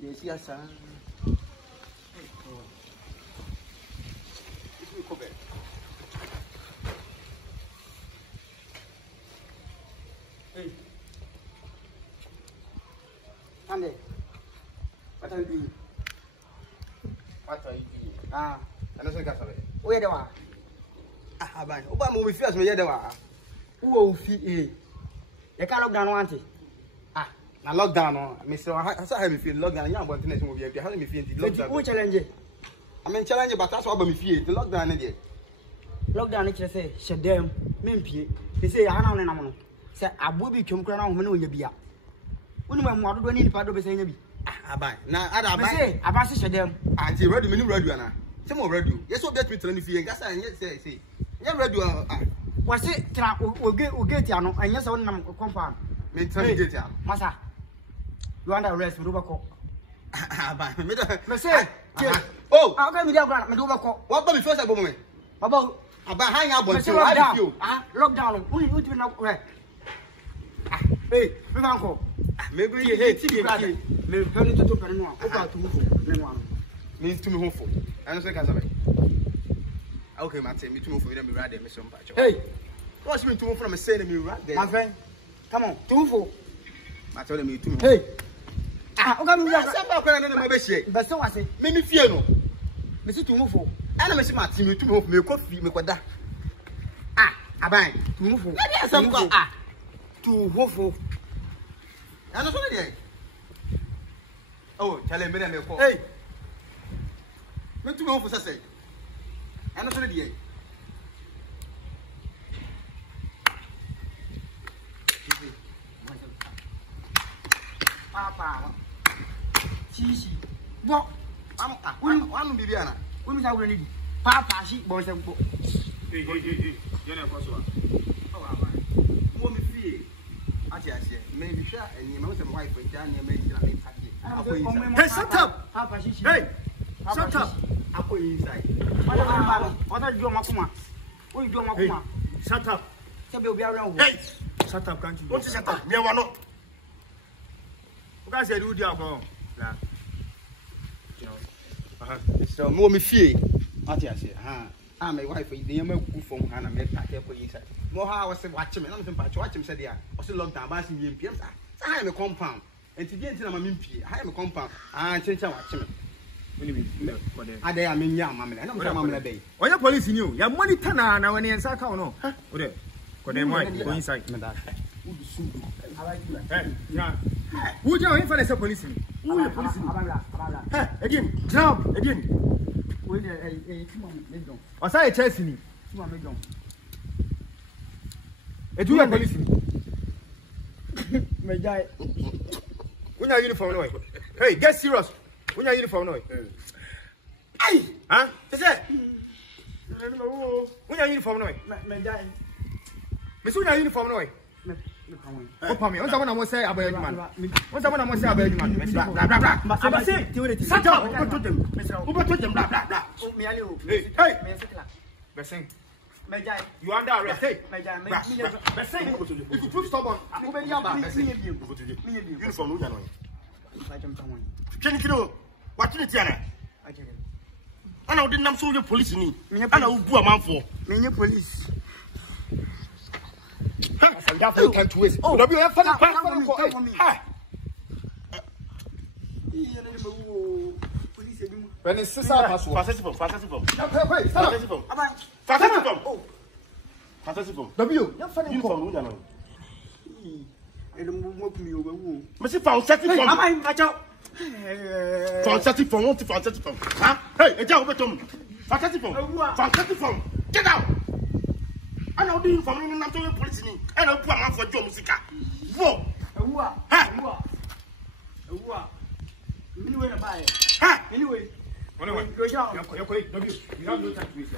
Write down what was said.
Yes, yes, sir. Hey. Ande. What are you doing? What are you doing? Ah, I don't think I saw it. Where the one? Ah, bye. Obama will fear me. Who will fear? You can't lock down one. Ah, now lockdown. Mr. I saw him feel lockdown. You want to know what you have me feel lockdown. Who challenge? I mean, challenge, but that's what me feel. The lockdown again. Lockdown, it's say, shed them, Mimpy. They say, I don't know. Say, I will be come crown when you be up. When my mother don't need part of the same. Ah, bye. Now, I say, I pass them. Auntie, ready, many ready. Some more ready. Yes, what bet me to anything. That's I say. Yeah, ready. Was it? We'll get Yano, and yes, I want to confirm. Make some data. Massa, you under arrest with Rubacco. Ah, bye. Oh, how can we do that? Medubacco. What about the first moment? About hang up on you. Ah, lockdown. Who do not wear? Hey, Uncle. Maybe you hate me. Maybe turn into Penua. About to move. Means to me hopeful. I don't think I saw it. Okay, man, take me to move for them right there, Miss Patch. Hey, what's me to move from a saying me right there? My friend, come on, 2 4. I told him to hey. Ah, okay, my best. But so I say, maybe fear no. Miss to move for. And I'm a team to move me coffee, me quada. Ah, I buy to move for. Yes, I'm going to hopeful. I don't know. Oh, tell him, hey, me to move for say. I don't know. Papa, Chichi, what? I'm Bibiana. Women are ready. Papa, she boys and book. Hey, you're not possible. Oh, woman fee. I say, maybe sure, and you know some wife with Daniel making a big packet. Hey, shut up! Papa, she hey, shut up! I put you inside. What are you doing, Makuma? What are you doing, Makuma? Shut up! Hey, shut up, can't you? What is shut up? Me, I want not. What say do you go? So more me fear. What I say? I'm my wife. The young good from Hannah made pack for you. More how I was watching me. I'm some patch. Watch him said there. I was a long time. I see me in PM. I am a compound. And today I'm a mimpi. I am a compound. I change watch me. I dare mean young mamma. I don't come on bay. Why your police in you? Your money tana now when you answer no. What it? Go inside. Yeah. Who you in for the police? Who the police? Again, jump again. What's I chasing me? A do police. My guy. When are uniform noise? Hey, get serious. When are uniform noise? Hey, huh? That's it. When are uniform noise? My guy. Miss, when are uniform noise? Opa me, once I want to say about man. Once I want to say about man. Blah blah blah. I say, shut up. Who told them? Who told them? Blah blah blah. Hey, Besing. You under arrest. Hey, Besing. If you prove stubborn, I'm going to uniform. Who you Can you know what you need? I know the name of the police. I know who a man for. Me police. You can't waste. Oh, you have for me. When it's facetful. W, you're funny. You found one. Mr. Found certificate. Found certificate. Huh? Hey, a job with them. Certificate. Get out. I know the information I'm talking police in. I know put out for Joe Musica. Whoa! Anyway, anyway, go down. You have no time to waste.